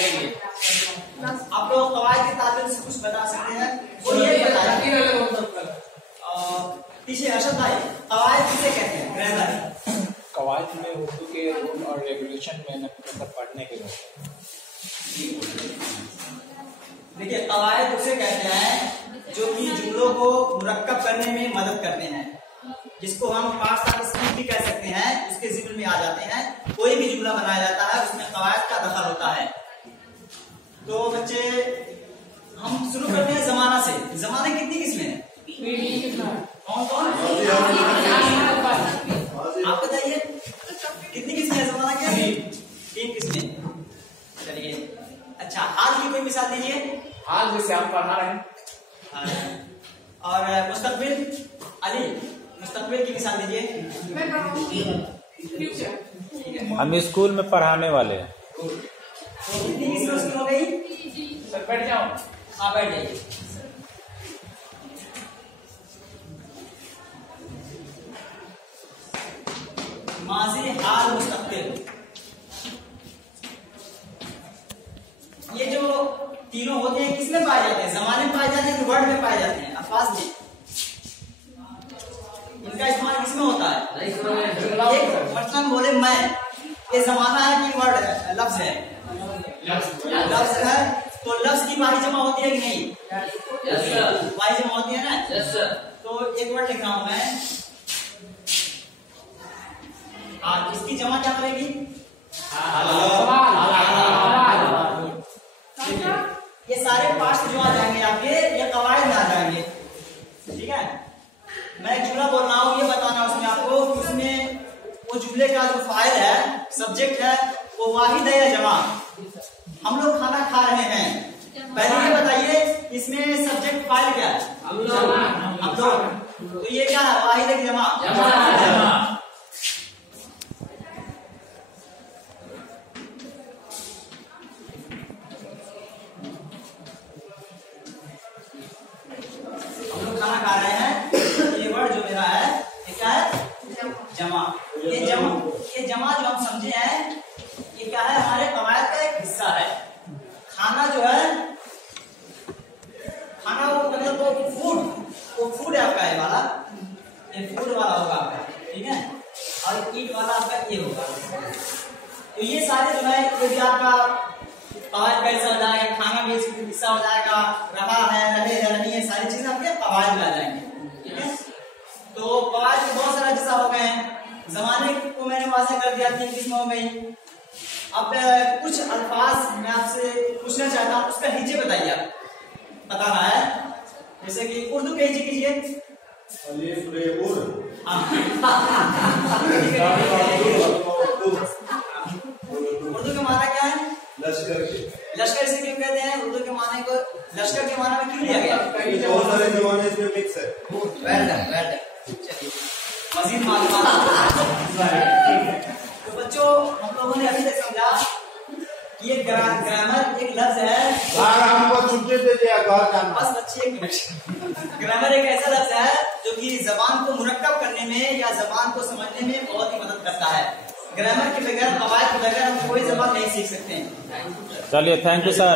करेंगे। आप लोग कवायद के ताल्लुक से कुछ बता सकते हैं? वो ये बताइए पीछे अर्शद भाई, कवायद किसे कहते हैं? ग्रामर कवायद में उर्दू के रूल और रेगुलेशन में पढ़ने के लिए। देखिए, कवायद उसे कहते हैं जो कि जुमलों को मुरक्कब करने में मदद करते हैं, जिसको हम पार्ट्स ऑफ स्पीच भी कह सकते हैं, उसके जिक्र में आ जाते हैं। कोई भी जुमला बनाया जाता है उसमें कवायद का दखल होता है। तो बच्चे, हम शुरू करते हैं जमाना से। जमाने कितनी किस्में हैं? कौन कौन? आप बताइए कितनी किस्में है जमाना की? 3 किस्में। चलिए, अच्छा, हाल की कोई मिसाल दीजिए। हाल जैसे आप पढ़ा रहे हैं। और मुस्तकबिल, अली मुस्तकबिल की मिसाल दीजिए। हम स्कूल में पढ़ाने वाले हैं। कितनी किस्में उसकी हो गई? सर बैठ जाओ। हाँ, बैठ जाइए। माजी, हाल, मुस्तकबिल, ये जो तीनों होते हैं किसमें पाए जाते हैं? जमाने में पाए जाते हैं कि वर्ड में पाए जाते हैं? अल्फाज में। इनका इस्तेमाल किसमें होता है? एक मतलब बोले मैं, ये जमाना है कि वर्ड है, लफ्ज है? लफ्ज है। तो लफ्ज की वाही जमा होती है कि नहीं? वाही जमा होती है ना? तो एक वर्ड लिख रहा हूं मैं, इसकी जमा क्या बनेगी? ये सारे पार्ट्स जो आ जाएंगे आपके, ये कवायद में आ जाएंगे। ठीक है, मैं एक जुमला बोल रहा हूँ, ये बताना उसमें आपको, उसमें वो जुमले का जो फाइल है, सब्जेक्ट है, वो वाहिद है या जमा? हम लोग खाना खा रहे हैं, पहले ये बताइए इसमें सब्जेक्ट फाइल क्या है? हम लोग। तो ये क्या है, वाहिद है कि जमा? जमा। खाना खा रहे हैं, ये वर्ड जो मेरा है, ये क्या है? जमा। ये जमा जो हम समझे हैं, ये क्या है? हमारे कवायद का एक हिस्सा है। खाना जो है, खाना वो मतलब वो फूड है आपका, ये वाला, ये फूड वाला होगा आपका, ठीक है? और ईट वाला आपका ये होगा। तो ये सारे जो है, ये भी आपका कवायद का हिस्सा हो जाएगा। खाना भी इसका हिस्सा हो जाएगा। रहा है, रहे है, रही है, सारी चीजें आपके कवायद में आ जाएंगे। ठीक है, तो कवायद के बहुत सारे हिस्सा हो गए हैं। जमाने को मैंने वाज़ेह कर दिया, 3 किस्में हो गई। अब कुछ अल्फाज मैं आपसे पूछना चाहता हूँ, उसका हिज्जे बताइए। आप बताना है, जैसे कि उर्दू के हिज्जे कीजिए। उर्दू का माना क्या है? लश्कर। लश्कर से क्यों कहते हैं? उर्दू के माने को लश्कर के माना में क्यों लिया गया? बहुत सारे जमाने इसमें मिक्स है। Well done. चलिए, मजीद मालूमात। तो बच्चों, हम लोगों ने अभी तक समझा कि ये ग्रामर एक लफ्ज है। हमको छुट्टी दे दिया, घर जाना। बस बच्चे, एक मिनट। ग्रामर एक ऐसा लफ्ज है जो कि जबान को मुरक्कब करने में या जबान को समझने में बहुत ही मदद करता है। ग्रामर के बगैर, कवायद के बगैर हम कोई जबान नहीं सीख सकते हैं। चलिए, थैंक यू सर।